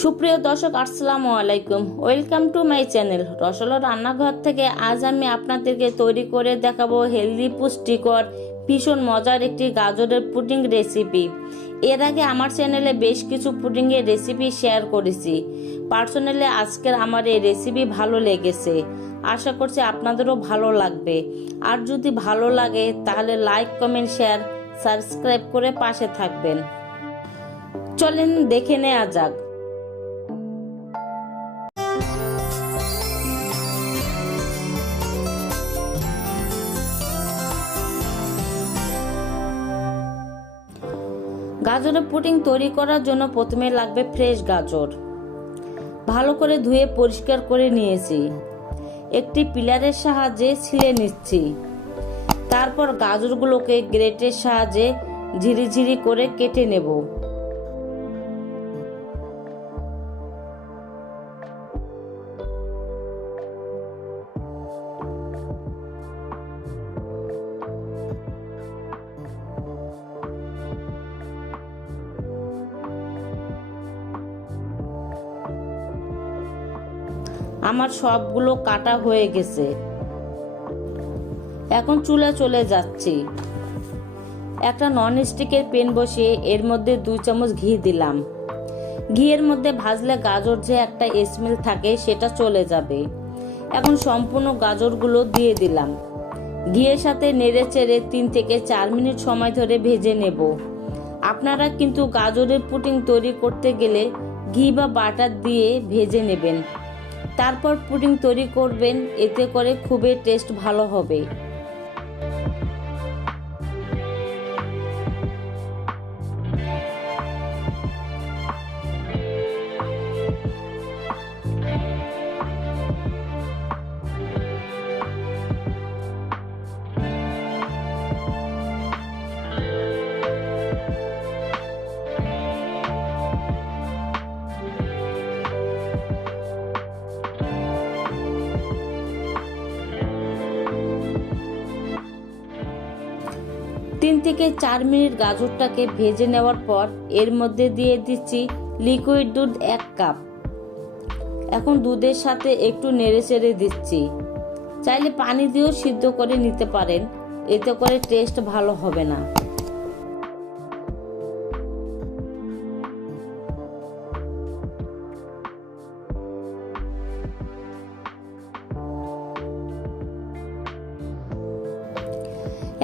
সুপ্রিয় দর্শক, আসসালামু আলাইকুম। ওয়েলকাম টু মাই চ্যানেল রসালো রান্নাঘর থেকে। আজ আমি আপনাদেরকে তৈরি করে দেখাবো হেলদি, পুষ্টিকর, ভীষণ মজার একটি গাজরের পুডিং রেসিপি। এর আগে আমার চ্যানেলে বেশ কিছু পুডিংয়ের রেসিপি শেয়ার করেছি। পার্সোনালি আজকের আমার এই রেসিপি ভালো লেগেছে, আশা করছি আপনাদেরও ভালো লাগবে। আর যদি ভালো লাগে তাহলে লাইক, কমেন্ট, শেয়ার, সাবস্ক্রাইব করে পাশে থাকবেন। চলেন দেখে নেওয়া যাক। গাজরের পুডিং তৈরি করার জন্য প্রথমে লাগবে ফ্রেশ গাজর। ভালো করে ধুয়ে পরিষ্কার করে নিয়েছি। একটি পিলারের সাহায্যে ছিলে নিচ্ছি। তারপর গাজরগুলোকে গ্রেটের সাহায্যে ঝিরিঝিরি করে কেটে নেব। আমার সবগুলো কাটা হয়ে গেছে। এখন চুলা চলে যাচ্ছি। একটা ননস্টিকের প্যান বসিয়ে এর মধ্যে 2 চামচ ঘি দিলাম। ঘিয়ের মধ্যে ভাজলে গাজর যে একটা স্মেল থাকে সেটা চলে যাবে। এখন সম্পূর্ণ গাজরগুলো দিয়ে দিলাম। ঘিয়ের সাথে নেড়ে চেড়ে 3 থেকে 4 মিনিট সময় ধরে ভেজে নেব। আপনারা কিন্তু গাজরের পুডিং তৈরি করতে গেলে ঘি বা বাটার দিয়ে ভেজে নেবেন, তারপর পুডিং তৈরি করবেন। এতে করে খুবই টেস্ট ভালো হবে। তিন থেকে 4 মিনিট গাজরটাকে ভেজে নেওয়ার পর এর মধ্যে দিয়ে দিচ্ছি লিকুইড দুধ 1 কাপ। এখন দুধের সাথে একটু নেড়ে চেড়ে দিচ্ছি। চাইলে পানি দিয়েও সিদ্ধ করে নিতে পারেন, এতে করে টেস্ট ভালো হবে না।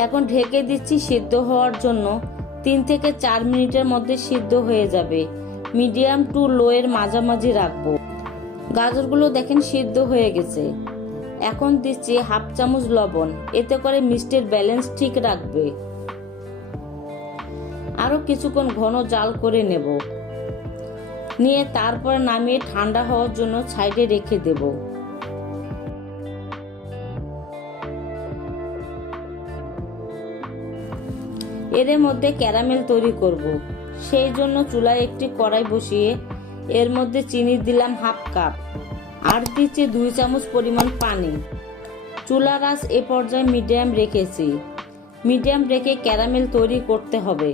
এখন ঢেকে দিচ্ছি সিদ্ধ হওয়ার জন্য। 3 থেকে 4 মিনিটের মধ্যে সিদ্ধ হয়ে যাবে। মিডিয়াম টু লো এর মাঝামাঝি রাখবো। গাজরগুলো দেখেন সিদ্ধ হয়ে গেছে। এখন দিচ্ছি 1/2 চামচ লবণ, এতে করে মিষ্টির ব্যালেন্স ঠিক রাখবে। আরো কিছুক্ষণ ঘন জাল করে নেব। নিয়ে তারপর নামিয়ে ঠান্ডা হওয়ার জন্য সাইডে রেখে দেব। এর মধ্যে ক্যারামেল তৈরি করব। সেই জন্য চুলায় একটি কড়াই বসিয়ে এর মধ্যে চিনি দিলাম 1/2 কাপ, আর দিচ্ছি 2 চামচ পরিমাণ পানি। চুলার আঁচ এ পর্যায়ে মিডিয়াম রেখেছি। মিডিয়াম রেখে ক্যারামেল তৈরি করতে হবে।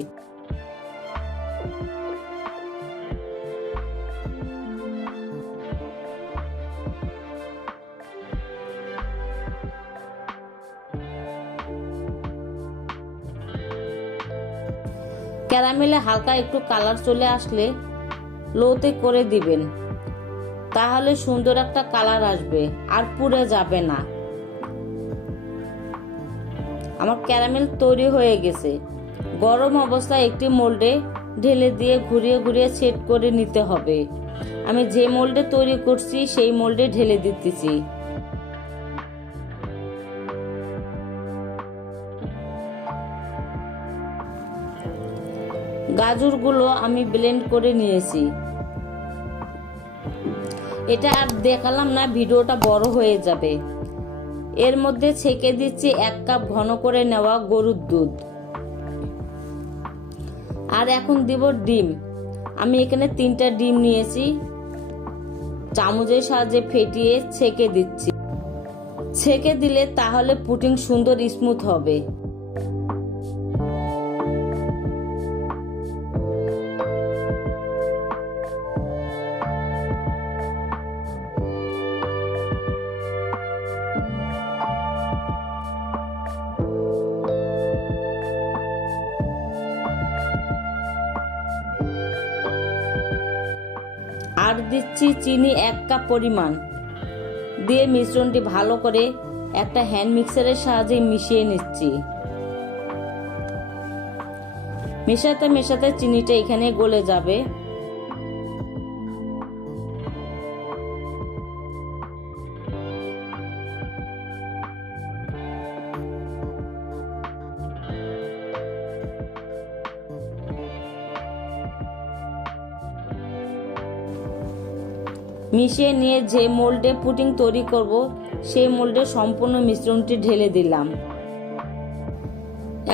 ক্যারামেলে হালকা একটু কালার চলে আসলে লোতে করে দিবেন, তাহলে সুন্দর একটা কালার আসবে আর পুড়ে যাবে না। আমার ক্যারামেল তৈরি হয়ে গেছে। গরম অবস্থায় একটি মোল্ডে ঢেলে দিয়ে ঘুরিয়ে ঘুরিয়ে সেট করে নিতে হবে। আমি যে মোল্ডে তৈরি করছি সেই মোল্ডে ঢেলে দিতেছি। গাজরগুলো আমি ব্লেন্ড করে নিয়েছি। এটা আর দেখালাম না, ভিডিওটা বড় হয়ে যাবে। এর মধ্যে ছেঁকে দিচ্ছি 1 কাপ ঘন করে নেওয়া গরুর দুধ। আর এখন দিব ডিম। আমি এখানে 3টা ডিম নিয়েছি। চামচের সাহায্যে ফেটিয়ে ছেঁকে দিচ্ছি। ছেঁকে দিলে তাহলে পুডিং সুন্দর স্মুথ হবে। আর দিচ্ছি চিনি 1 কাপ পরিমাণ। দিয়ে মিশ্রণটি ভালো করে একটা হ্যান্ড মিক্সারের সাহায্যে মিশিয়ে নিচ্ছি। মেশাতে মেশাতে চিনিটা এখানে গলে যাবে। মিশিয়ে নিয়ে যে মোল্ডে পুডিং তৈরি করব সেই মোল্ডে সম্পূর্ণ মিশ্রণটি ঢেলে দিলাম।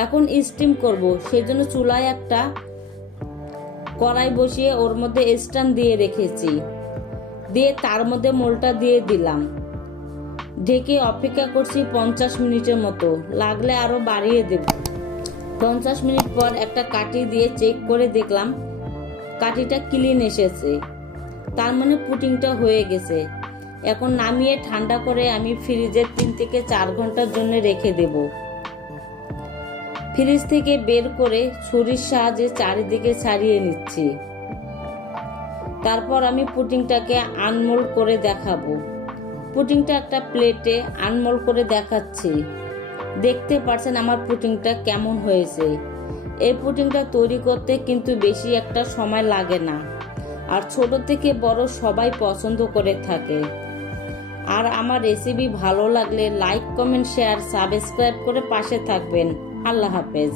এখন স্টিম করব, সেজন্য চুলায় একটা কড়াই বসিয়ে ওর মধ্যে স্ট্যান্ড দিয়ে রেখেছি। দিয়ে তার মধ্যে মোল্ডটা দিয়ে দিলাম। ঢেকে অপেক্ষা করছি 50 মিনিটের মতো, লাগলে আরো বাড়িয়ে দেব। 50 মিনিট পর একটা কাঠি দিয়ে চেক করে দেখলাম কাঠিটা ক্লিন এসেছে, তার মানে পুডিংটা হয়ে গেছে। এখন নামিয়ে ঠান্ডা করে আমি ফ্রিজে 3 থেকে 4 ঘন্টার জন্য রেখে দেব। ফ্রিজ থেকে বের করে ছুরির সাহায্যে চারিদিকে ছাড়িয়ে নিচ্ছি। তারপর আমি পুডিংটাকে আনমোল্ড করে দেখাবো। পুডিংটা একটা প্লেটে আনমোল্ড করে দেখাচ্ছি। দেখতে পাচ্ছেন আমার পুডিংটা কেমন হয়েছে। এই পুডিংটা তৈরি করতে কিন্তু বেশি একটা সময় লাগে না, আর ছোট থেকে বড় সবাই পছন্দ করে থাকে। আর আমার রেসিপি ভালো লাগলে লাইক, কমেন্ট, শেয়ার, সাবস্ক্রাইব করে পাশে থাকবেন। আল্লাহ হাফেজ।